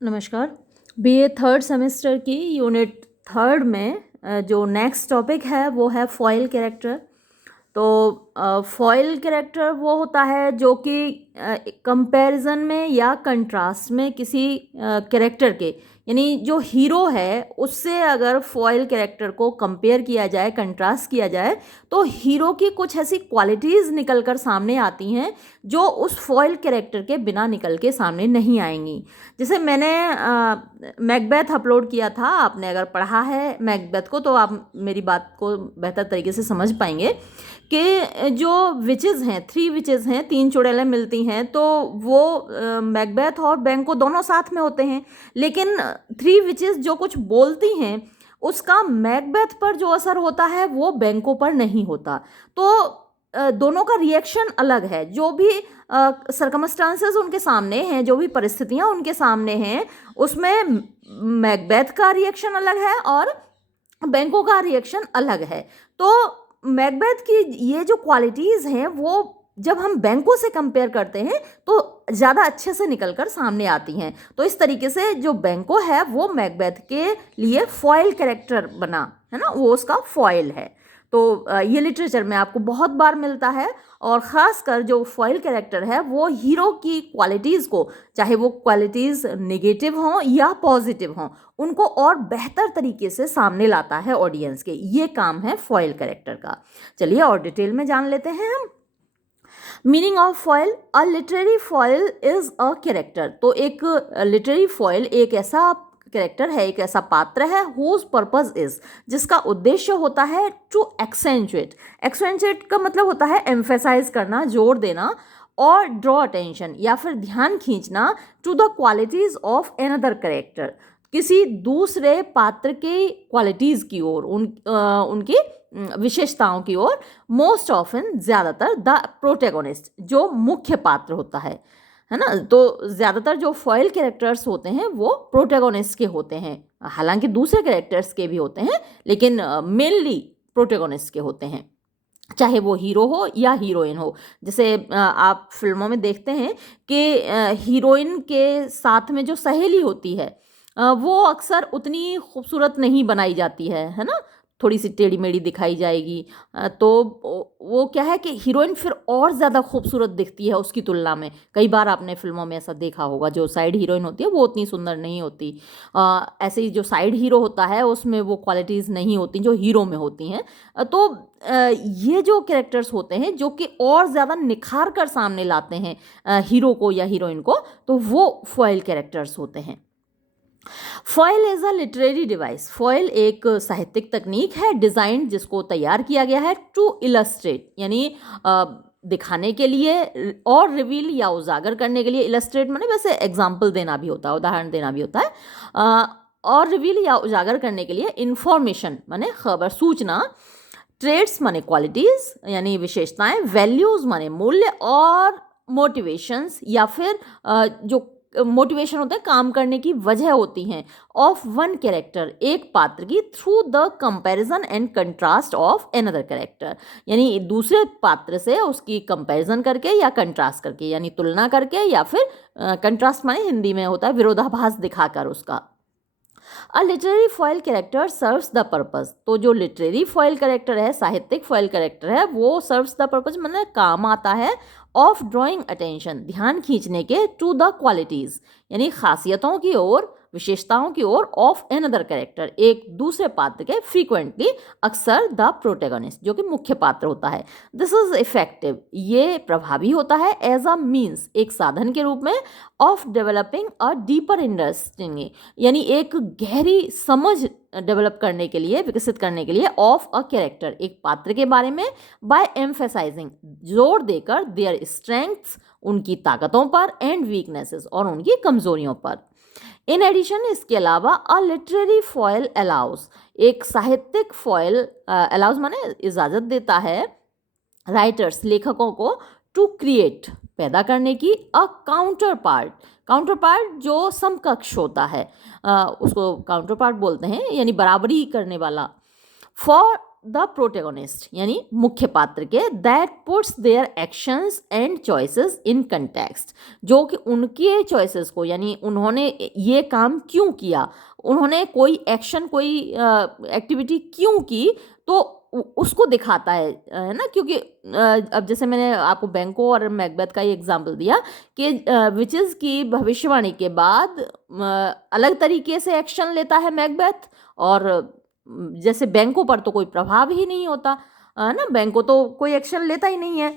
नमस्कार। BA third semester की unit third में जो नेक्स्ट टॉपिक है वो है फॉइल कैरेक्टर। तो फॉइल कैरेक्टर वो होता है जो कि कंपैरिजन में या कंट्रास्ट में किसी कैरेक्टर के, यानी जो हीरो है उससे अगर फॉइल कैरेक्टर को कंपेयर किया जाए, कंट्रास्ट किया जाए, तो हीरो की कुछ ऐसी क्वालिटीज़ निकल कर सामने आती हैं जो उस फॉइल कैरेक्टर के बिना निकल के सामने नहीं आएंगी। जैसे मैंने मैकबेथ अपलोड किया था, आपने अगर पढ़ा है मैकबेथ को तो आप मेरी बात को बेहतर तरीके से समझ पाएंगे कि जो विचेस हैं, 3 विचेस हैं, 3 चुड़ैलें मिलती हैं, तो वो मैकबेथ और बैंको दोनों साथ में होते हैं, लेकिन 3 विचेस जो कुछ बोलती हैं उसका मैकबेथ पर जो असर होता है वो बैंको पर नहीं होता। तो दोनों का रिएक्शन अलग है। जो भी सरकमस्टांसेस उनके सामने हैं, जो भी परिस्थितियां उनके सामने हैं, उसमें मैकबेथ का रिएक्शन अलग है और बैंको का रिएक्शन अलग है। तो मैकबेथ की ये जो क्वालिटीज़ हैं वो जब हम बैंकों से कंपेयर करते हैं तो ज़्यादा अच्छे से निकल कर सामने आती हैं। तो इस तरीके से जो बैंको है वो मैकबेथ के लिए फॉइल कैरेक्टर बना है ना, वो उसका फॉइल है। तो ये लिटरेचर में आपको बहुत बार मिलता है और ख़ासकर जो फॉइल कैरेक्टर है वो हीरो की क्वालिटीज़ को, चाहे वो क्वालिटीज़ नेगेटिव हों या पॉजिटिव हों, उनको और बेहतर तरीके से सामने लाता है ऑडियंस के। ये काम है फॉइल कैरेक्टर का। चलिए और डिटेल में जान लेते हैं हम। Meaning of foil, a literary foil is a character. तो एक लिटरेरी फॉइल एक ऐसा कैरेक्टर है, एक ऐसा पात्र है हुज पर्पस इज, जिसका उद्देश्य होता है टू एक्सेंचुएट। एक्सेंचुएट का मतलब होता है एम्फेसाइज करना, जोर देना, और ड्रॉ अटेंशन या फिर ध्यान खींचना to the qualities of another character, किसी दूसरे पात्र के क्वालिटीज़ की ओर, उनकी विशेषताओं की ओर। मोस्ट ऑफन, ज़्यादातर, द प्रोटैगोनिस्ट, जो मुख्य पात्र होता है ना। तो ज़्यादातर जो फॉइल कैरेक्टर्स होते हैं वो प्रोटैगोनिस्ट के होते हैं, हालांकि दूसरे कैरेक्टर्स के भी होते हैं लेकिन मेनली प्रोटैगोनिस्ट के होते हैं, चाहे वो हीरो हो या हीरोइन हो। जैसे आप फिल्मों में देखते हैं कि हीरोइन के साथ में जो सहेली होती है वो अक्सर उतनी खूबसूरत नहीं बनाई जाती है ना, थोड़ी सी टेढ़ी मेढ़ी दिखाई जाएगी। तो वो क्या है कि हीरोइन फिर और ज़्यादा खूबसूरत दिखती है उसकी तुलना में। कई बार आपने फिल्मों में ऐसा देखा होगा, जो साइड हीरोइन होती है वो उतनी सुंदर नहीं होती। ऐसे ही जो साइड हीरो होता है उसमें वो क्वालिटीज़ नहीं होती जो हीरो में होती हैं। तो ये जो कैरेक्टर्स होते हैं जो कि और ज़्यादा निखार कर सामने लाते हैं हीरो को या हीरोइन को, तो वो फॉइल कैरेक्टर्स होते हैं। Foil is a literary device. Foil एक साहित्यिक तकनीक है, डिज़ाइन जिसको तैयार किया गया है टू इलस्ट्रेट, यानी दिखाने के लिए और रिवील या उजागर करने के लिए। इलस्ट्रेट माने वैसे एग्जाम्पल देना भी होता है, उदाहरण देना भी होता है। और रिवील या उजागर करने के लिए। इंफॉर्मेशन माने खबर, सूचना। ट्रेड्स माने क्वालिटीज़ यानी विशेषताएं। वैल्यूज़ माने मूल्य। और मोटिवेशंस या फिर जो मोटिवेशन होता है, काम करने की वजह होती हैं, ऑफ वन कैरेक्टर, एक पात्र की, through the comparison and contrast of another character, यानी दूसरे पात्र से उसकी कंपैरिजन करके या कंट्रास्ट करके, यानी तुलना करके, या फिर कंट्रास्ट माने हिंदी में होता है विरोधाभास दिखाकर उसका। A literary foil character serves the purpose. तो जो लिटरेरी फॉइल कैरेक्टर है, साहित्यिक फॉइल कैरेक्टर है, वो सर्व्स द पर्पस मतलब काम आता है ऑफ ड्रॉइंग अटेंशन, ध्यान खींचने के, टू द क्वालिटीज यानी खासियतों की ओर, विशेषताओं की ओर, ऑफ एनदर कैरेक्टर एक दूसरे पात्र के, फ्रीक्वेंटली अक्सर द प्रोटैगनिस्ट जो कि मुख्य पात्र होता है। दिस इज इफेक्टिव, ये प्रभावी होता है, एज अ मीन्स एक साधन के रूप में, of developing a deeper understanding यानी एक गहरी समझ डेवलप करने के लिए, विकसित करने के लिए, ऑफ अ कैरेक्टर एक पात्र के बारे में, बाय एम्फेसाइजिंग जोर देकर, देयर स्ट्रेंथ्स उनकी ताकतों पर, एंड वीकनेसेस और उनकी कमजोरियों पर। इन एडिशन इसके अलावा अ लिटरेरी फॉयल अलाउज, एक साहित्यिक फॉयल अलाउज माने इजाज़त देता है राइटर्स लेखकों को, टू क्रिएट पैदा करने की, अ काउंटर पार्ट, काउंटर पार्ट जो समकक्ष होता है उसको काउंटर पार्ट बोलते हैं, यानी बराबरी करने वाला, फॉर द प्रोटेगोनिस्ट यानी मुख्य पात्र के, that puts their actions and choices in context, जो कि उनके चॉइसेस को, यानी उन्होंने ये काम क्यों किया, उन्होंने कोई एक्शन, कोई एक्टिविटी क्यों की, तो उसको दिखाता है ना। क्योंकि अब जैसे मैंने आपको बैंको और मैकबेथ का ही एग्जांपल दिया कि विचेस की भविष्यवाणी के बाद अलग तरीके से एक्शन लेता है मैकबेथ, और जैसे बैंको पर तो कोई प्रभाव ही नहीं होता ना, बैंको तो कोई एक्शन लेता ही नहीं है,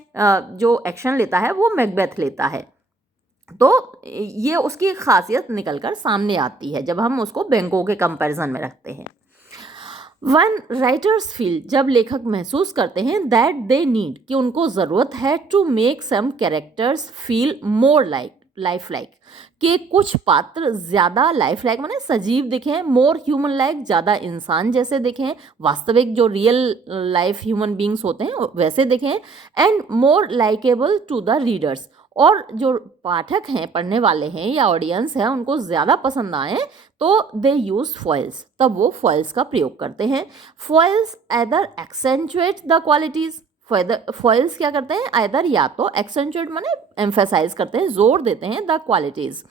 जो एक्शन लेता है वो मैकबेथ लेता है। तो ये उसकी खासियत निकल कर सामने आती है जब हम उसको बैंको के कंपैरिजन में रखते हैं। वन राइटर्स फील, जब लेखक महसूस करते हैं दैट दे नीड, कि उनको ज़रूरत है to make some characters feel more life like, कि कुछ पात्र ज़्यादा लाइफ लाइक माने सजीव दिखें, मोर ह्यूमन लाइक ज़्यादा इंसान जैसे दिखें, वास्तविक जो रियल लाइफ ह्यूमन बींग्स होते हैं वैसे दिखें, and more likeable to the readers, और जो पाठक हैं, पढ़ने वाले हैं या ऑडियंस है, उनको ज़्यादा पसंद आए तो दे यूज़ फॉइल्स, तब वो फॉइल्स का प्रयोग करते हैं। Foils either accentuate the qualities, foils क्या करते हैं, आइदर या तो एक्सेंचुएट माने एम्फेसाइज करते हैं, जोर देते हैं, द क्वालिटीज़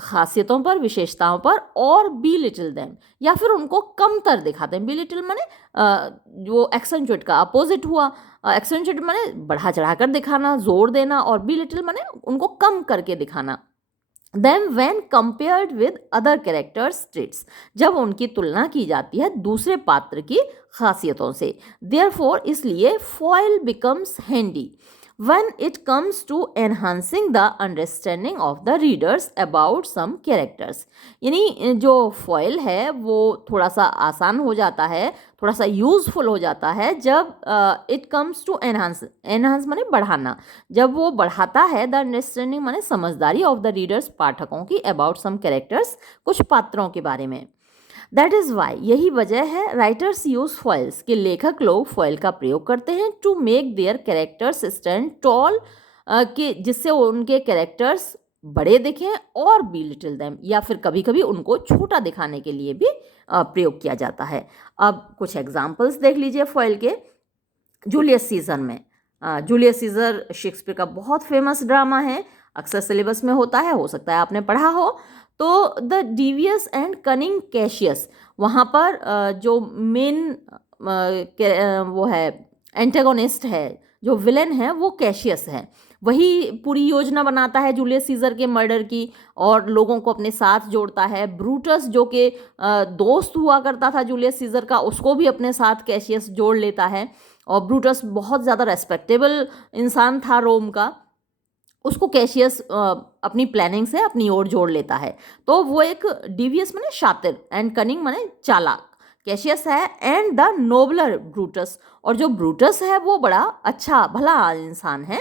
खासियतों पर, विशेषताओं पर, और बी लिटिल देम, या फिर उनको कमतर दिखाते हैं। बी लिटिल माने जो एक्सेंचुएट का अपोजिट हुआ, एक्सेंचुएट माने बढ़ा चढ़ाकर दिखाना, जोर देना, और बी लिटिल माने उनको कम करके दिखाना। Than when compared with other characters traits, जब उनकी तुलना की जाती है दूसरे पात्र की खासियतों से। देयरफॉर, इसलिए foil becomes handy when it comes to enhancing the understanding of the readers about some characters, यानी जो फॉइल है वो थोड़ा सा आसान हो जाता है, थोड़ा सा यूज़फुल हो जाता है जब इट कम्स टू एनहांस माने बढ़ाना, जब वो बढ़ाता है द अंडरस्टैंडिंग माने समझदारी ऑफ द रीडर्स, पाठकों की, अबाउट सम कैरेक्टर्स, कुछ पात्रों के बारे में। दैट इज़ वाई, यही वजह है राइटर्स यूज फॉइल्स, कि लेखक लोग फॉइल का प्रयोग करते हैं to make their characters stand tall, कि जिससे उनके कैरेक्टर्स बड़े दिखें, और बी लिटिल देम, या फिर कभी कभी उनको छोटा दिखाने के लिए भी प्रयोग किया जाता है। अब कुछ एग्जाम्पल्स देख लीजिए फॉइल के। जूलियस सीजर में, जूलियस सीजर शेक्सपियर का बहुत फेमस ड्रामा है, अक्सर सिलेबस में होता है, हो सकता है आपने पढ़ा हो। तो the devious and cunning Cassius, वहाँ पर जो मेन वो है एंटेगोनिस्ट है, जो विलेन है वो कैशियस है, वही पूरी योजना बनाता है जूलियस सीजर के मर्डर की, और लोगों को अपने साथ जोड़ता है। ब्रूटस जो कि दोस्त हुआ करता था जूलियस सीजर का, उसको भी अपने साथ कैशियस जोड़ लेता है, और ब्रूटस बहुत ज़्यादा रेस्पेक्टेबल इंसान था रोम का, उसको कैशियस अपनी प्लानिंग से अपनी ओर जोड़ लेता है। तो वो एक डिवियस माने शातिर, एंड कनिंग माने चालाक कैशियस है, एंड द नोबलर ब्रूटस, और जो ब्रूटस है वो बड़ा अच्छा भला इंसान है।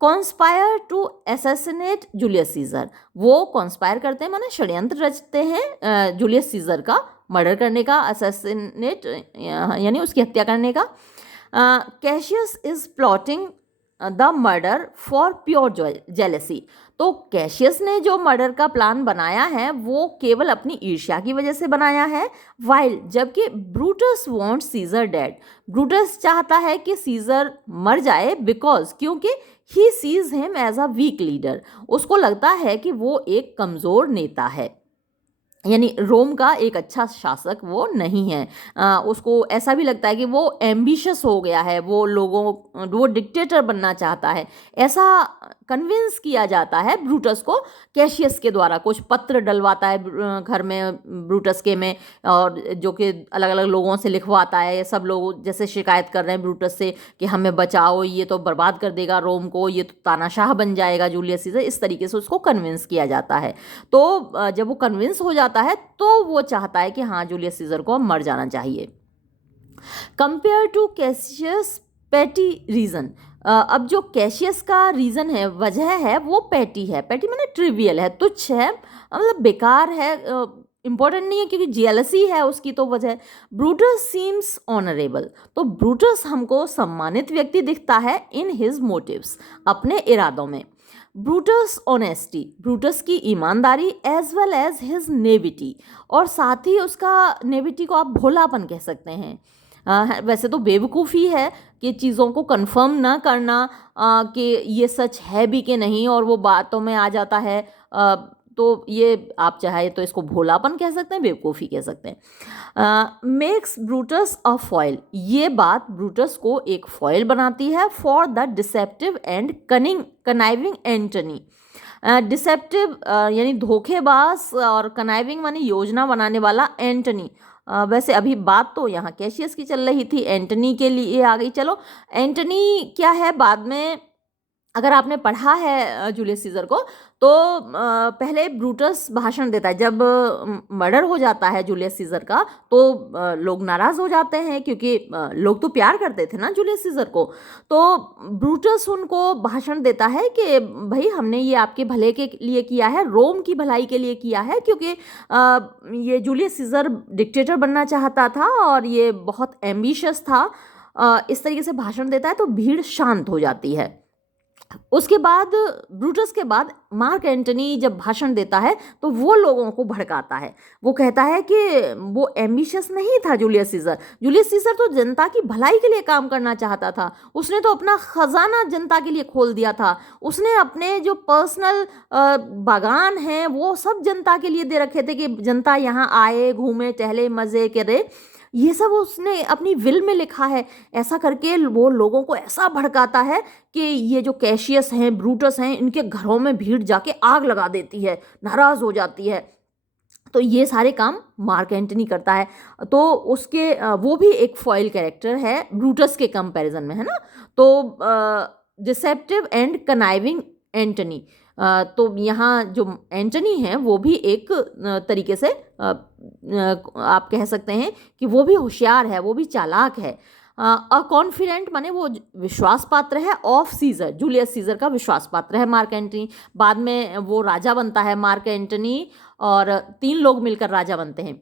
Conspire to assassinate Julius Caesar, वो कॉन्स्पायर करते हैं माने षड्यंत्र रचते हैं जूलियस सीजर का मर्डर करने का, असैसिनेट यानी उसकी हत्या करने का। Cassius is plotting the murder for pure jealousy, तो कैशियस ने जो मर्डर का प्लान बनाया है वो केवल अपनी ईर्ष्या की वजह से बनाया है। वाइल, जबकि Brutus want Caesar dead, Brutus चाहता है कि सीजर मर जाए, बिकॉज क्योंकि he sees him as a weak leader, उसको लगता है कि वो एक कमज़ोर नेता है, यानी रोम का एक अच्छा शासक वो नहीं है। उसको ऐसा भी लगता है कि वो एम्बिशियस हो गया है, वो डिक्टेटर बनना चाहता है, ऐसा कन्विंस किया जाता है ब्रूटस को कैशियस के द्वारा। कुछ पत्र डलवाता है घर में ब्रूटस के में, और जो कि अलग अलग लोगों से लिखवाता है, सब लोग जैसे शिकायत कर रहे हैं ब्रूटस से कि हमें बचाओ, ये तो बर्बाद कर देगा रोम को, ये तो तानाशाह बन जाएगा जूलियस सीजर, इस तरीके से उसको कन्विंस किया जाता है। तो जब वो कन्विंस हो जाता है तो वो चाहता है कि हाँ जूलियस सीजर को मर जाना चाहिए। कंपेयर टू कैशियस पेटी रीजन, अब जो कैशियस का रीजन है, वजह है, वो पेटी है। पेटी माने ट्रिवियल है, तुच्छ है, मतलब बेकार है, इंपॉर्टेंट नहीं है, क्योंकि जेलसी है उसकी तो वजह। ब्रूटस सीम्स ऑनरेबल, तो ब्रूटस हमको सम्मानित व्यक्ति दिखता है इन हिज मोटिव्स, अपने इरादों में। ब्रूटस ऑनेस्टी, ब्रूटस की ईमानदारी, as well as his naivety, और साथ ही उसका नेविटी को आप भोलापन कह सकते हैं। वैसे तो बेवकूफ़ी है कि चीज़ों को कंफर्म ना करना कि ये सच है भी कि नहीं, और वो बातों में आ जाता है। तो ये आप चाहे तो इसको भोलापन कह सकते हैं, बेवकूफ़ी कह सकते हैं। मेक्स ब्रूटस अ फॉयल, ये बात ब्रूटस को एक फॉयल बनाती है for the deceptive and conniving Antony. Deceptive यानी धोखेबाज, और कनाइविंग मानी योजना बनाने वाला एंटनी। वैसे अभी बात तो यहाँ कैशियस की चल रही थी, एंटनी के लिए आ गई। चलो, एंटनी क्या है, बाद में अगर आपने पढ़ा है जूलियस सीजर को, तो पहले ब्रूटस भाषण देता है जब मर्डर हो जाता है जूलियस सीजर का, तो लोग नाराज़ हो जाते हैं, क्योंकि लोग तो प्यार करते थे ना जूलियस सीजर को। तो ब्रूटस उनको भाषण देता है कि भाई हमने ये आपके भले के लिए किया है, रोम की भलाई के लिए किया है, क्योंकि ये जूलियस सीजर डिक्टेटर बनना चाहता था और ये बहुत एम्बिशियस था। इस तरीके से भाषण देता है तो भीड़ शांत हो जाती है। उसके बाद ब्रूटस के बाद मार्क एंटनी जब भाषण देता है तो वो लोगों को भड़काता है। वो कहता है कि वो एम्बिशियस नहीं था जूलियस सीजर। जूलियस सीजर तो जनता की भलाई के लिए काम करना चाहता था। उसने तो अपना खजाना जनता के लिए खोल दिया था। उसने अपने जो पर्सनल बागान हैं वो सब जनता के लिए दे रखे थे कि जनता यहाँ आए, घूमे, टहले, मज़े करे। ये सब उसने अपनी विल में लिखा है। ऐसा करके वो लोगों को ऐसा भड़काता है कि ये जो कैशियस हैं, ब्रूटस हैं, इनके घरों में भीड़ जाके आग लगा देती है, नाराज़ हो जाती है। तो ये सारे काम मार्क एंटनी करता है। तो उसके वो भी एक फॉइल कैरेक्टर है ब्रूटस के कंपैरिजन में, है ना। तो डिसेप्टिव एंड कनाइविंग एंटनी, तो यहाँ जो एंटनी है वो भी एक तरीके से आप कह सकते हैं कि वो भी होशियार है, वो भी चालाक है। अ कॉन्फिडेंट माने वो विश्वास पात्र है ऑफ सीजर, जूलियस सीजर का विश्वास पात्र है मार्क एंटनी। बाद में वो राजा बनता है मार्क एंटनी, और 3 लोग मिलकर राजा बनते हैं।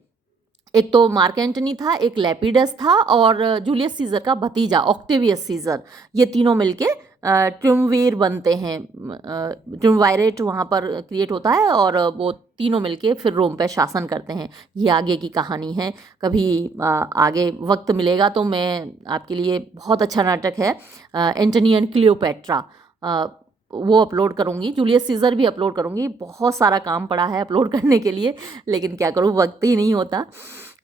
एक तो मार्क एंटनी था, एक लेपिडस था, और जूलियस सीजर का भतीजा ऑक्टेवियस सीजर। ये तीनों मिलके ट्रिumvirate बनते हैं। ट्रिumvirate वहाँ पर क्रिएट होता है, और वो तीनों मिलके फिर रोम पे शासन करते हैं। ये आगे की कहानी है। कभी आगे वक्त मिलेगा तो मैं आपके लिए, बहुत अच्छा नाटक है एंटनी एंड क्लियोपेट्रा, वो अपलोड करूँगी। जूलियस सीजर भी अपलोड करूँगी। बहुत सारा काम पड़ा है अपलोड करने के लिए, लेकिन क्या करूँ, वक्त ही नहीं होता।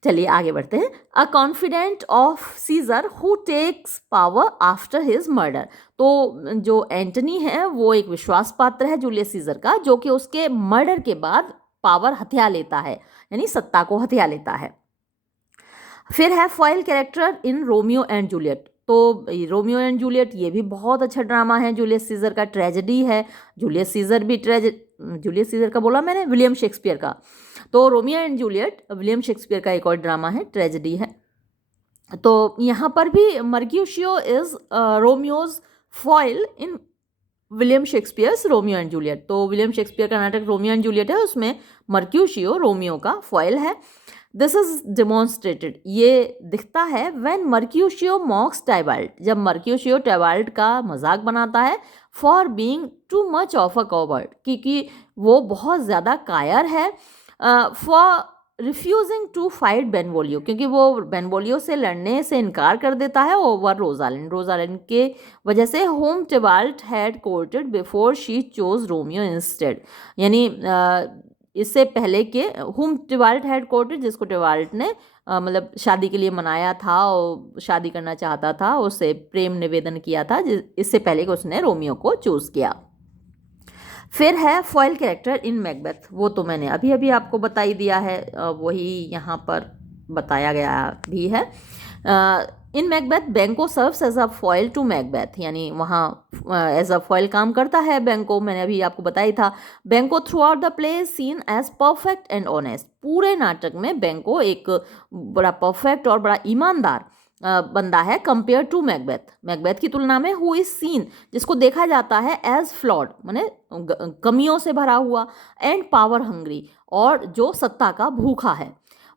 चलिए आगे बढ़ते हैं। A confidant of Caesar who takes power after his murder. तो जो एंटनी है वो एक विश्वास पात्र है जूलियस सीजर का, जो कि उसके मर्डर के बाद पावर हथिया लेता है, यानी सत्ता को हथिया लेता है। फिर है foil character in Romeo and Juliet. तो रोमियो एंड जूलियट ये भी बहुत अच्छा ड्रामा है, जूलियस सीजर का ट्रेजेडी है। जूलियस सीजर का बोला मैंने, विलियम शेक्सपियर का। तो Romeo and Juliet William Shakespeare का एक और ड्रामा है, ट्रेजेडी है। तो यहाँ पर भी Mercutio is Romeo's foil in William Shakespeare's Romeo and Juliet. तो विलियम शेक्सपियर का नाटक रोमियो एंड जूलियट है, उसमें मर्क्यूशियो रोमियो का फॉइल है। दिस इज डेमोन्स्ट्रेटेड, ये दिखता है व्हेन मर्क्यूशियो मॉक्स टाइबाल्ट, जब मर्क्यूशियो टाइबाल्ट का मजाक बनाता है for being too much of a coward, क्योंकि वो बहुत ज़्यादा कायर है। फॉर रिफ्यूजिंग टू फाइट बेनवोलियो, क्योंकि वो बेनवोलियो से लड़ने से इनकार कर देता है ओवर रोजालिंड के वजह से, whom Tybalt had courted before she chose Romeo instead. यानी इससे पहले के हुम टिबाल्ट हैड कोर्टेड, जिसको टिबाल्ट ने मतलब शादी के लिए मनाया था और शादी करना चाहता था, उससे प्रेम निवेदन किया था, इससे पहले कि उसने रोमियो को चूज किया। फिर है फॉइल कैरेक्टर इन मैकबेथ। वो तो मैंने अभी अभी आपको बता ही दिया है, वही यहाँ पर बताया गया भी है। In Macbeth Banquo serves as a foil to Macbeth, यानी वहाँ एज अ फॉइल काम करता है बेंको, मैंने अभी आपको बताया था। Banquo throughout the play seen as perfect and honest. पूरे नाटक में बेंको एक बड़ा परफेक्ट और बड़ा ईमानदार बंदा है कंपेयर टू मैकबेथ। मैकबेथ की तुलना में हु इज सीन, जिसको देखा जाता है एज फ्लॉड, माने कमियों से भरा हुआ, एंड पावर हंग्री, और जो सत्ता का भूखा है।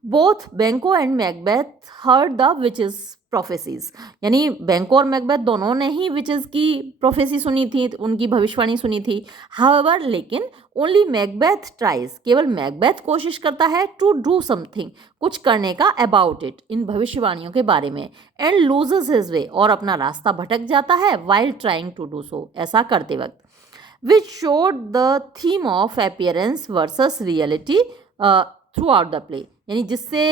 Both Benko and Macbeth heard the witches prophecies, यानी बैंको और मैकबेथ दोनों ने ही विचेस की प्रोफेसी सुनी थी, उनकी भविष्यवाणी सुनी थी। हाउएवर लेकिन ओनली मैकबेथ ट्राइज, केवल मैकबेथ कोशिश करता है टू डू समथिंग, कुछ करने का अबाउट इट, इन भविष्यवाणियों के बारे में, एंड लूजेस हिज वे, और अपना रास्ता भटक जाता है while trying to do so, ऐसा करते वक्त। Which showed the theme of appearance versus reality throughout the play, यानी जिससे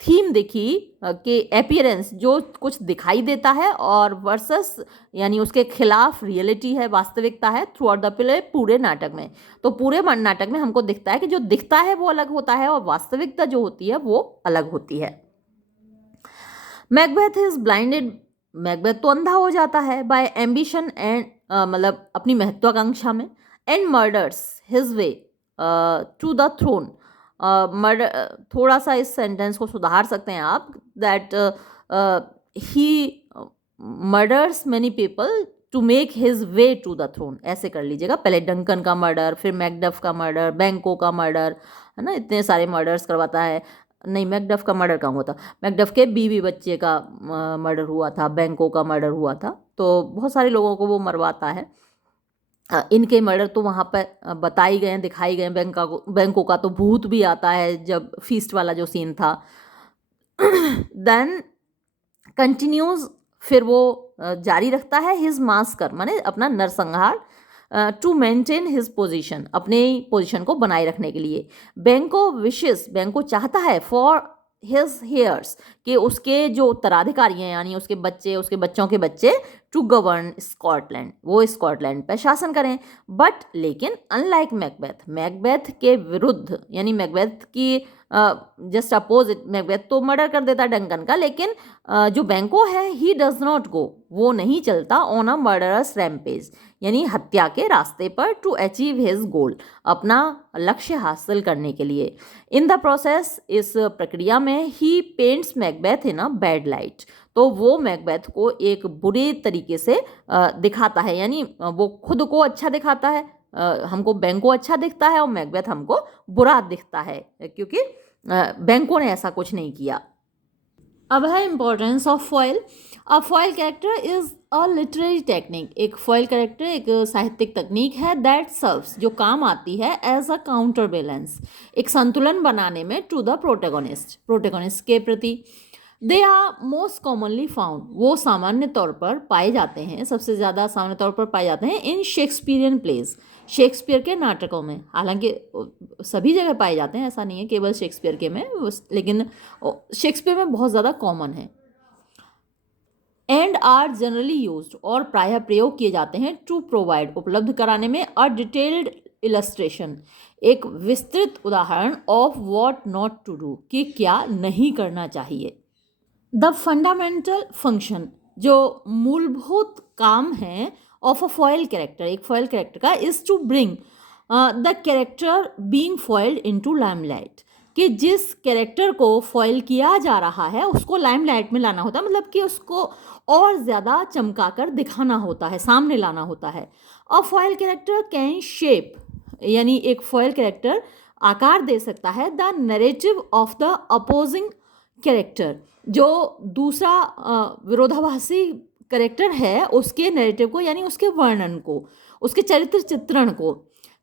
थीम दिखी कि अपीयरेंस जो कुछ दिखाई देता है और वर्सेस यानी उसके खिलाफ रियलिटी है, वास्तविकता है, थ्रू आउट द प्ले, पूरे नाटक में। तो पूरे नाटक में हमको दिखता है कि जो दिखता है वो अलग होता है और वास्तविकता जो होती है वो अलग होती है। मैकबेथ इज ब्लाइंडेड, मैकबेथ तो अंधा हो जाता है, बाय एम्बिशन एंड मतलब अपनी महत्वाकांक्षा में, and murders his way to the throne. Murder, थोड़ा सा इस सेंटेंस को सुधार सकते हैं आप, that he murders many people to make his way to the throne, ऐसे कर लीजिएगा। पहले डंकन का मर्डर, फिर मैकडफ का मर्डर, बैंको का मर्डर, है ना, इतने सारे मर्डर्स करवाता है। नहीं, मैकडफ का मर्डर कहाँ हुआ था, मैकडफ के बीवी बच्चे का मर्डर हुआ था, बैंको का मर्डर हुआ था, तो बहुत सारे लोगों को वो मरवाता है। इनके मर्डर तो वहाँ पर बताई गए हैं, दिखाई गए हैं। बैंको का तो भूत भी आता है जब फीस्ट वाला जो सीन था। देन कंटिन्यूज, फिर वो जारी रखता है हिज मास्कर, माने अपना नरसंहार, टू मेंटेन हिज पोजीशन, अपने पोजीशन को बनाए रखने के लिए। बैंको विशेस, बैंको चाहता है फॉर हिज हेयर्स, कि उसके जो उत्तराधिकारी हैं यानी उसके बच्चे, उसके बच्चों के बच्चे, टू गवर्न स्कॉटलैंड, वो स्कॉटलैंड पर शासन करें। बट लेकिन अनलाइक मैकबेथ, मैकबेथ के विरुद्ध, यानी मैकबेथ की जस्ट अपोजिट, मैकबेथ तो मर्डर कर देता डंकन का, लेकिन जो बैंको है ही डज नॉट गो, वो नहीं चलता ऑन अ मर्डरस रैम्पेज, यानी हत्या के रास्ते पर, टू अचीव हिज गोल, अपना लक्ष्य हासिल करने के लिए। इन द प्रोसेस, इस प्रक्रिया में, he paints Macbeth in a bad light, तो वो मैकबेथ को एक बुरे तरीके से दिखाता है, यानी वो खुद को अच्छा दिखाता है, हमको बैंको अच्छा दिखता है और मैकबेथ हमको बुरा दिखता है, क्योंकि बैंको ने ऐसा कुछ नहीं किया। अब है importance of foil. A foil character is a literary technique, एक फॉयल कैरेक्टर एक साहित्यिक तकनीक है, दैट सर्व्स, जो काम आती है, एज अ काउंटर बैलेंस, एक संतुलन बनाने में, टू द प्रोटेगोनिस्ट, प्रोटेगोनिस्ट के प्रति। They are most commonly found, वो सामान्य तौर पर पाए जाते हैं, सबसे ज़्यादा सामान्य तौर पर पाए जाते हैं, इन शेक्सपियरियन प्लेज, शेक्सपियर के नाटकों में। हालांकि सभी जगह पाए जाते हैं, ऐसा नहीं है केवल शेक्सपियर के में, लेकिन शेक्सपियर में बहुत ज़्यादा कॉमन है। एंड आर जनरली यूज्ड, और प्रायः प्रयोग किए जाते हैं, टू प्रोवाइड, उपलब्ध कराने में, अ डिटेल्ड इलस्ट्रेशन, एक विस्तृत उदाहरण, of what not to do, कि क्या नहीं करना चाहिए। द फंडामेंटल फंक्शन, जो मूलभूत काम है, ऑफ अ फॉयल कैरेक्टर, एक फॉयल कैरेक्टर का, is to bring the character being foiled into limelight, कि जिस कैरेक्टर को फॉइल किया जा रहा है उसको लाइमलाइट में लाना होता है, मतलब कि उसको और ज़्यादा चमका कर दिखाना होता है, सामने लाना होता है। अ फॉयल कैरेक्टर कैन शेप, यानी एक फॉयल कैरेक्टर आकार दे सकता है, the narrative of the opposing character, जो दूसरा विरोधाभासी कैरेक्टर है उसके नैरेटिव को, यानी उसके वर्णन को, उसके चरित्र चित्रण को,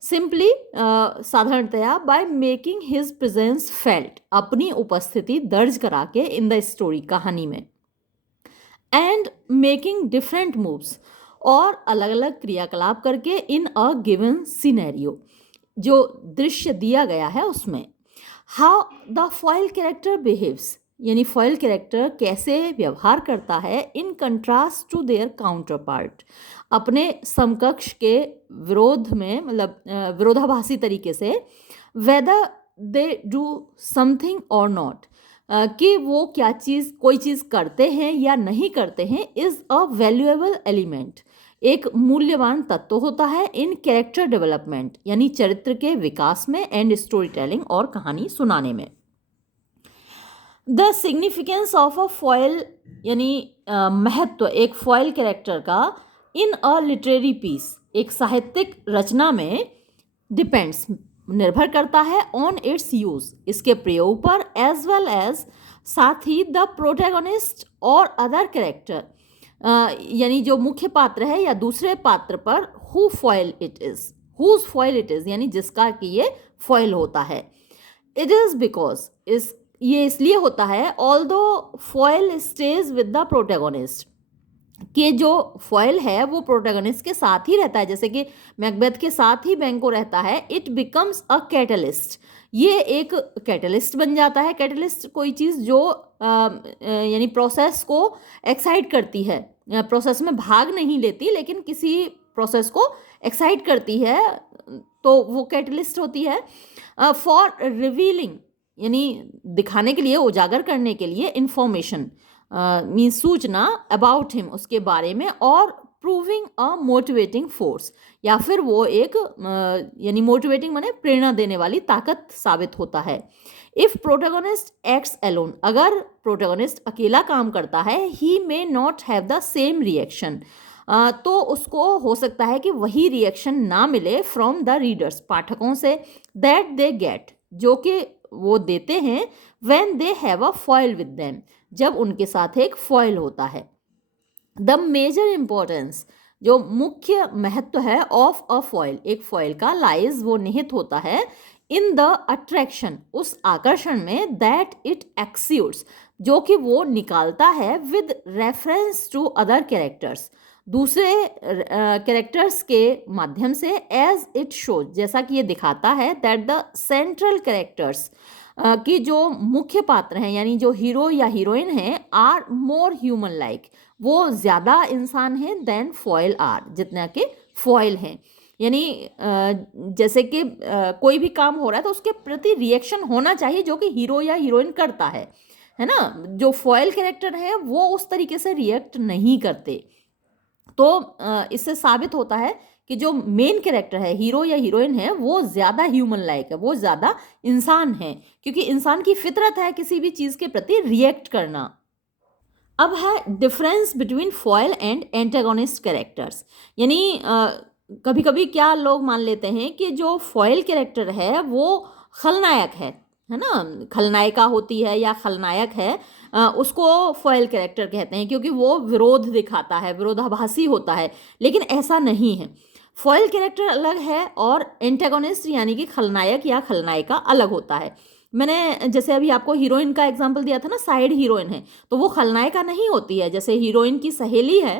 सिंपली साधारणतया by making his presence felt, अपनी उपस्थिति दर्ज करा के इन द स्टोरी, कहानी में, एंड मेकिंग डिफरेंट मूव्स, और अलग अलग क्रियाकलाप करके, इन अ गिवन सिनेरियो, जो दृश्य दिया गया है उसमें। How the foil character behaves, यानी फॉयल कैरेक्टर कैसे व्यवहार करता है, in contrast to their counterpart, अपने समकक्ष के विरोध में, मतलब विरोधाभासी तरीके से, वेदर दे डू समथिंग और नॉट, कि वो क्या चीज़, कोई चीज़ करते हैं या नहीं करते हैं, इज़ अ वैल्यूएबल एलिमेंट, एक मूल्यवान तत्व होता है, इन कैरेक्टर डेवलपमेंट, यानी चरित्र के विकास में, एंड स्टोरी टेलिंग, और कहानी सुनाने में। The significance of a foil, यानी महत्व एक फॉयल कैरेक्टर का, इन अ लिटरेरी पीस, एक साहित्यिक रचना में, डिपेंड्स, निर्भर करता है ऑन इट्स यूज, इसके प्रयोग पर, एज वेल एज साथ ही द प्रोटैगनिस्ट और अदर कैरेक्टर, यानी जो मुख्य पात्र है या दूसरे पात्र पर, who foil it is, whose foil it is, यानी जिसका कि ये फॉइल होता है। इट इज बिकॉज, ये इसलिए होता है, although foil stage with the protagonist, कि जो फॉयल है वो प्रोटैगनिस्ट के साथ ही रहता है, जैसे कि मैकबेथ के साथ ही बैंको रहता है। इट बिकम्स अ कैटलिस्ट, ये एक कैटलिस्ट बन जाता है। कैटलिस्ट कोई चीज़ जो यानी प्रोसेस को एक्साइट करती है, प्रोसेस में भाग नहीं लेती लेकिन किसी प्रोसेस को एक्साइट करती है, तो वो कैटलिस्ट होती है। फॉर रिवीलिंग, यानी दिखाने के लिए, उजागर करने के लिए, इंफॉर्मेशन मीन्स सूचना, अबाउट हिम, उसके बारे में, और प्रूविंग अ मोटिवेटिंग फोर्स, या फिर वो एक यानी मोटिवेटिंग माने प्रेरणा देने वाली ताकत साबित होता है। इफ प्रोटैगनिस्ट एक्ट्स अलोन, अगर प्रोटैगनिस्ट अकेला काम करता है, he may not have the same reaction, तो उसको हो सकता है कि वही रिएक्शन ना मिले फ्रॉम द रीडर्स, पाठकों से, दैट दे गेट, जो कि वो देते हैं, when they have a foil with them, जब उनके साथ एक फॉइल होता है। द मेजर इम्पोर्टेंस, जो मुख्य महत्व है, ऑफ अ फॉइल, एक फॉइल का, लाइज, वो निहित होता है, इन द अट्रैक्शन, उस आकर्षण में, दैट इट एक्स्यूट्स, जो कि वो निकालता है, with reference to other characters, दूसरे कैरेक्टर्स के माध्यम से, एज इट शोज, जैसा कि ये दिखाता है, दैट द सेंट्रल कैरेक्टर्स, कि जो मुख्य पात्र हैं यानी जो हीरो या हीरोइन हैं, आर मोर ह्यूमन लाइक, वो ज़्यादा इंसान हैं, देन फॉयल आर, जितना कि फॉयल हैं। यानी जैसे कि कोई भी काम हो रहा है तो उसके प्रति रिएक्शन होना चाहिए जो कि हीरो या हीरोइन करता है ना। जो फॉयल कैरेक्टर है वो उस तरीके से रिएक्ट नहीं करते। तो इससे साबित होता है कि जो मेन कैरेक्टर है, हीरो या हीरोइन है, वो ज़्यादा ह्यूमन लाइक है, वो ज़्यादा इंसान है, क्योंकि इंसान की फितरत है किसी भी चीज़ के प्रति रिएक्ट करना। अब है difference between foil and antagonist characters, यानी कभी कभी क्या लोग मान लेते हैं कि जो फॉयल कैरेक्टर है वो खलनायक है ना, खलनायिका होती है या खलनायक है, उसको फॉयल कैरेक्टर कहते हैं क्योंकि वो विरोध दिखाता है, विरोधाभासी होता है, लेकिन ऐसा नहीं है। फॉयल कैरेक्टर अलग है और एंटागोनिस्ट यानी कि खलनायक या खलनायिका अलग होता है। मैंने जैसे अभी आपको हीरोइन का एग्जांपल दिया था ना, साइड हीरोइन है तो वो खलनायिका नहीं होती है। जैसे हीरोइन की सहेली है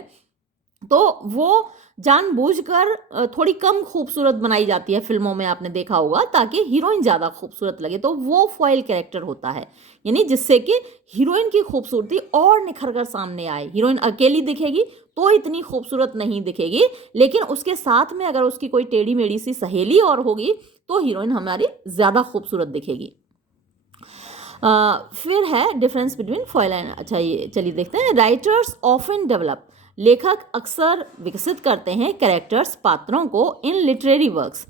तो वो जानबूझकर थोड़ी कम खूबसूरत बनाई जाती है फिल्मों में, आपने देखा होगा, ताकि हीरोइन ज़्यादा खूबसूरत लगे, तो वो फॉयल कैरेक्टर होता है, यानी जिससे कि हीरोइन की खूबसूरती और निखर कर सामने आए। हीरोइन अकेली दिखेगी तो इतनी खूबसूरत नहीं दिखेगी, लेकिन उसके साथ में अगर उसकी कोई टेढ़ी मेढ़ी सी सहेली और होगी तो हीरोइन हमारी ज़्यादा खूबसूरत दिखेगी। फिर है डिफरेंस बिटवीन फॉयल एंड, अच्छा ये चलिए देखते हैं। राइटर्स ऑफन डेवलप, लेखक अक्सर विकसित करते हैं कैरेक्टर्स, पात्रों को, इन लिटरेरी वर्क्स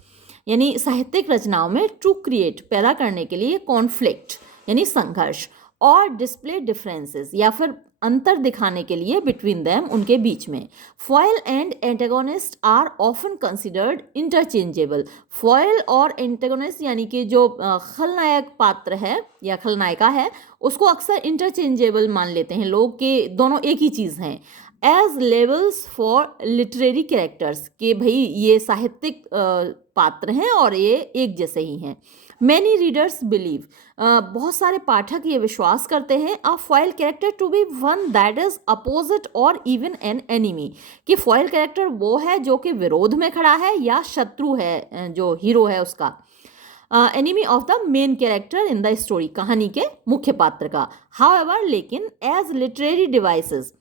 यानी साहित्यिक रचनाओं में, टू क्रिएट, पैदा करने के लिए, कॉन्फ्लिक्ट यानी संघर्ष, और डिस्प्ले डिफरेंसेस या फिर अंतर दिखाने के लिए, बिटवीन देम, उनके बीच में। Foil and antagonist are often considered interchangeable, foil और एंटागोनिस्ट यानी कि जो खलनायक पात्र है या खलनायिका है उसको अक्सर इंटरचेंजेबल मान लेते हैं लोग, कि दोनों एक ही चीज़ हैं, as labels for literary characters, कि भाई ये साहित्यिक पात्र हैं और ये एक जैसे ही हैं। मैनी रीडर्स बिलीव, बहुत सारे पाठक ये विश्वास करते हैं, a foil character to be one that is opposite or even an enemy, कि फॉयल कैरेक्टर वो है जो कि विरोध में खड़ा है या शत्रु है जो हीरो है उसका, enemy of the main character in the story, कहानी के मुख्य पात्र का। हाउएवर, लेकिन एज लिटरेरी डिवाइसेस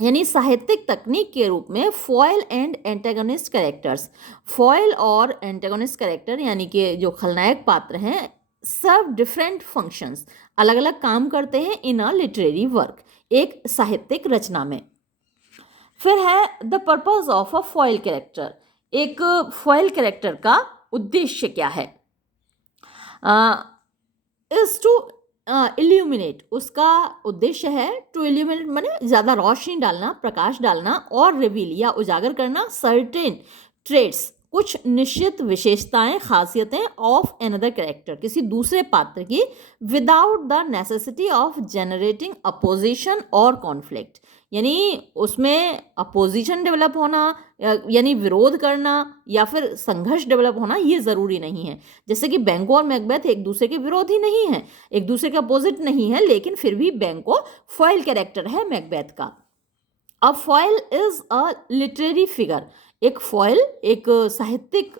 यानी साहित्यिक तकनीक के रूप में, foil and antagonist characters, foil और एंटागोनिस्ट कैरेक्टर यानी कि जो खलनायक पात्र हैं, सर्व डिफरेंट फंक्शंस, अलग अलग काम करते हैं, इन अ लिटरेरी वर्क, एक साहित्यिक रचना में। फिर है the purpose of a foil character, एक फॉयल कैरेक्टर का उद्देश्य क्या है, इज टू इल्यूमिनेट, उसका उद्देश्य है टू इल्यूमिनेट माने ज़्यादा रोशनी डालना, प्रकाश डालना, और रिवील या उजागर करना, सर्टेन ट्रेड्स, कुछ निश्चित विशेषताएं, खासियतें ऑफ एनदर कैरेक्टर, किसी दूसरे पात्र की, without the necessity of generating opposition और कॉन्फ्लिक्ट, यानी उसमें अपोजिशन डेवलप होना यानी विरोध करना या फिर संघर्ष डेवलप होना ये ज़रूरी नहीं है। जैसे कि बैंको और मैकबेथ एक दूसरे के विरोधी नहीं है, एक दूसरे के अपोजिट नहीं है, लेकिन फिर भी बैंको फॉयल कैरेक्टर है मैकबेथ का। A foil is a literary figure, एक फॉयल एक साहित्यिक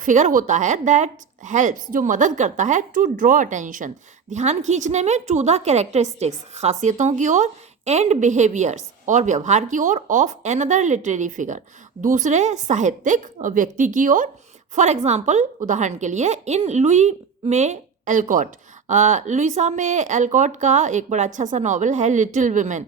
फिगर होता है दैट हेल्प्स, जो मदद करता है, टू ड्रॉ अटेंशन, ध्यान खींचने में, टू द कैरेक्टरिस्टिक्स, खासियतों की ओर, एंड बिहेवियर्स, और व्यवहार की ओर, ऑफ एनदर लिटरेरी फिगर, दूसरे साहित्यिक व्यक्ति की ओर। फॉर एग्जाम्पल, उदाहरण के लिए, इन लुई में एलकॉट, लुइसा में एलकॉट का एक बड़ा अच्छा सा नॉवल है लिटिल विमेन,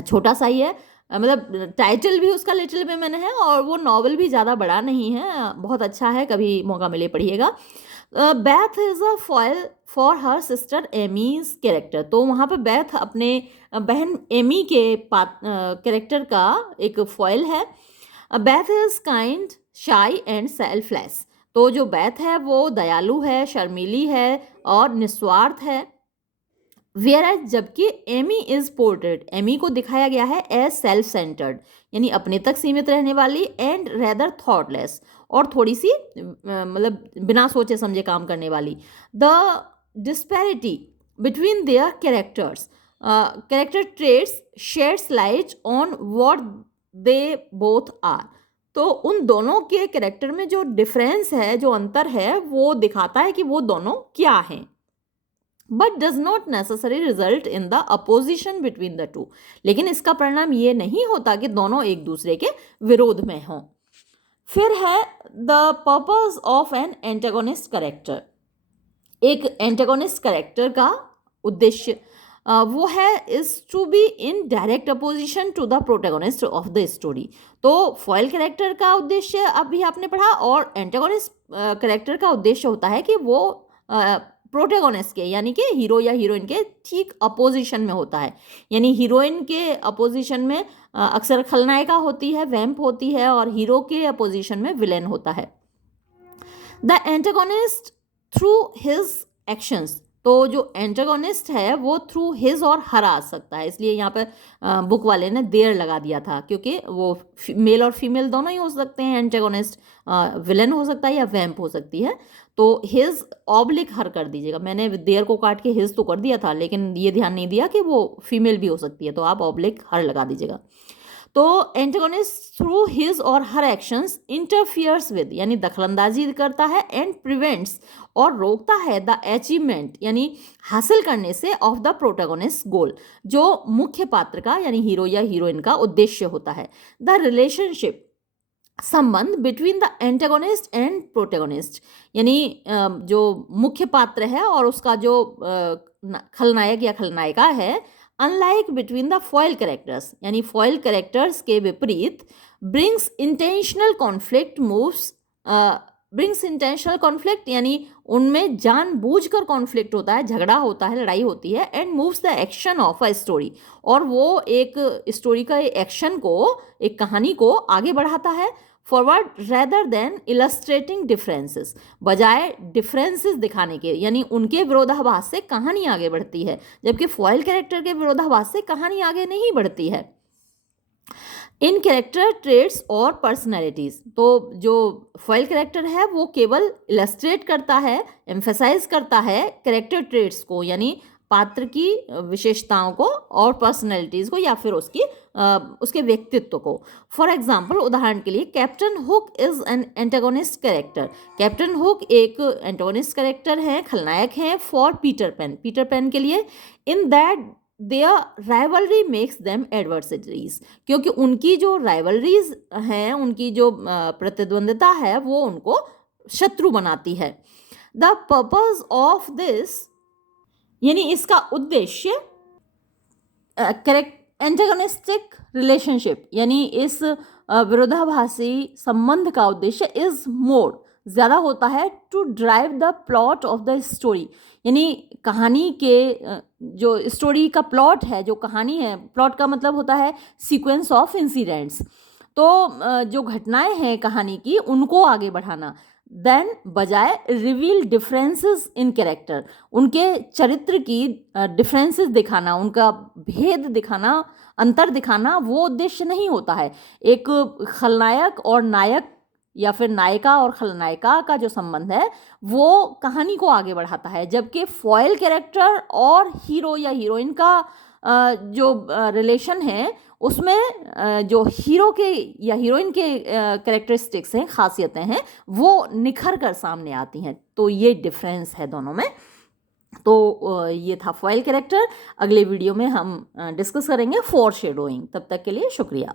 छोटा सा ही है, मतलब टाइटल भी उसका लिटिल विमेन है और वो नॉवल भी ज़्यादा बड़ा नहीं है, बहुत अच्छा है, कभी मौका मिले पढ़िएगा। Beth is a foil for her sister Emmys character, तो वहाँ पे बेथ अपने बहन एमी के कैरेक्टर का एक फॉयल है। बेथ इज़ काइंड, शाई एंड सेल्फलेस, तो जो बेथ है वो दयालु है, शर्मीली है और निस्वार्थ है। वेयर एज, जबकि एमी इज पोर्ट्रेट, एमी को दिखाया गया है एज सेल्फ सेंटर्ड, यानी अपने तक सीमित रहने वाली, एंड रेदर थॉटलेस, और थोड़ी सी मतलब बिना सोचे समझे काम करने वाली। The disparity between their characters, character traits sheds light on what they both are, तो उन दोनों के कैरेक्टर में जो डिफरेंस है, जो अंतर है, वो दिखाता है कि वो दोनों क्या हैं। But does not necessary result in the opposition between the two, लेकिन इसका परिणाम ये नहीं होता कि दोनों एक दूसरे के विरोध में हों। फिर है the purpose of an antagonist character, एक एंटागोनिस्ट कैरेक्टर का उद्देश्य वो है is to be in direct opposition to the protagonist of the story, तो फॉयल कैरेक्टर का उद्देश्य अभी आपने पढ़ा, और एंटागोनिस्ट कैरेक्टर का उद्देश्य होता है कि वो प्रोटैगोनिस्ट के, यानी कि हीरो या हीरोइन के ठीक अपोजिशन में होता है, यानी हीरोइन के अपोजिशन में अक्सर खलनायिका होती है, वैम्प होती है, और हीरो के अपोजिशन में विलेन होता है। The antagonist through his actions, तो जो एंटागोनिस्ट है वो थ्रू हिज और हर आ सकता है, इसलिए यहाँ पर बुक वाले ने देर लगा दिया था, क्योंकि वो मेल और फीमेल दोनों ही हो सकते हैं, एंटागोनिस्ट विलन हो सकता है या वैम्प हो सकती है, तो हिज ऑब्लिक हर कर दीजिएगा। मैंने देर को काट के हिज तो कर दिया था, लेकिन ये ध्यान नहीं दिया कि वो फीमेल भी हो सकती है, तो आप ऑब्लिक हर लगा दीजिएगा। तो एंटागोनिस्ट थ्रू हिज और हर एक्शंस इंटरफियर्स विद, यानी दखलंदाजी करता है, एंड प्रिवेंट्स, और रोकता है, द अचीवमेंट, यानी हासिल करने से, ऑफ द प्रोटैगोनिस्ट गोल, जो मुख्य पात्र का यानी हीरो या हीरोइन का उद्देश्य होता है। द रिलेशनशिप, संबंध between the antagonist and protagonist, यानी जो मुख्य पात्र है और उसका जो खलनायक या खलनायिका है, unlike between the foil characters, यानी फॉयल कैरेक्टर्स के विपरीत, brings intentional conflict moves, brings intentional conflict, यानी उनमें जानबूझकर कॉन्फ्लिक्ट होता है, झगड़ा होता है, लड़ाई होती है, and moves the action of a story, और वो एक स्टोरी का एक्शन को, एक कहानी को आगे बढ़ाता है, forward rather than illustrating differences, बजाय डिफरेंसेस दिखाने के, यानी उनके विरोधाभास से कहानी आगे बढ़ती है, जबकि फॉयल कैरेक्टर के विरोधाभास से कहानी आगे नहीं बढ़ती है। इन कैरेक्टर ट्रेट्स और पर्सनैलिटीज़, तो जो फॉयल कैरेक्टर है वो केवल इलस्ट्रेट करता है, एम्फेसाइज करता है कैरेक्टर ट्रेट्स को, यानी पात्र की विशेषताओं को, और पर्सनैलिटीज़ को, या फिर उसके व्यक्तित्व को। फॉर एग्जाम्पल, उदाहरण के लिए, Captain Hook is an antagonist character, Captain Hook एक एंटागोनिस्ट कैरेक्टर है, खलनायक हैं, for Peter Pan, Peter Pan के लिए, in that their rivalry makes them adversaries, क्योंकि उनकी जो राइवलरीज हैं, उनकी जो प्रतिद्वंदिता है, वो उनको शत्रु बनाती है। द पर्पस ऑफ दिस, यानी इसका उद्देश्य, एंटागोनिस्टिक रिलेशनशिप, यानी इस विरोधाभासी संबंध का उद्देश्य इज मोर, ज़्यादा होता है, to drive the plot of the story, यानी कहानी के जो स्टोरी का प्लॉट है, जो कहानी है, प्लॉट का मतलब होता है सीक्वेंस ऑफ इंसिडेंट्स, तो जो घटनाएं हैं कहानी की उनको आगे बढ़ाना, देन बजाय रिवील डिफरेंसेस इन कैरेक्टर, उनके चरित्र की डिफरेंसेस दिखाना, उनका भेद दिखाना, अंतर दिखाना, वो उद्देश्य नहीं होता है। एक खलनायक और नायक या फिर नायिका और खलनायिका का जो संबंध है वो कहानी को आगे बढ़ाता है, जबकि फॉयल कैरेक्टर और हीरो या हीरोइन का जो रिलेशन है उसमें जो हीरो के या हीरोइन के कैरेक्टरिस्टिक्स हैं, खासियतें हैं, वो निखर कर सामने आती हैं। तो ये डिफरेंस है दोनों में। तो ये था फॉयल कैरेक्टर। अगले वीडियो में हम डिस्कस करेंगे फोर शेडोइंग। तब तक के लिए शुक्रिया।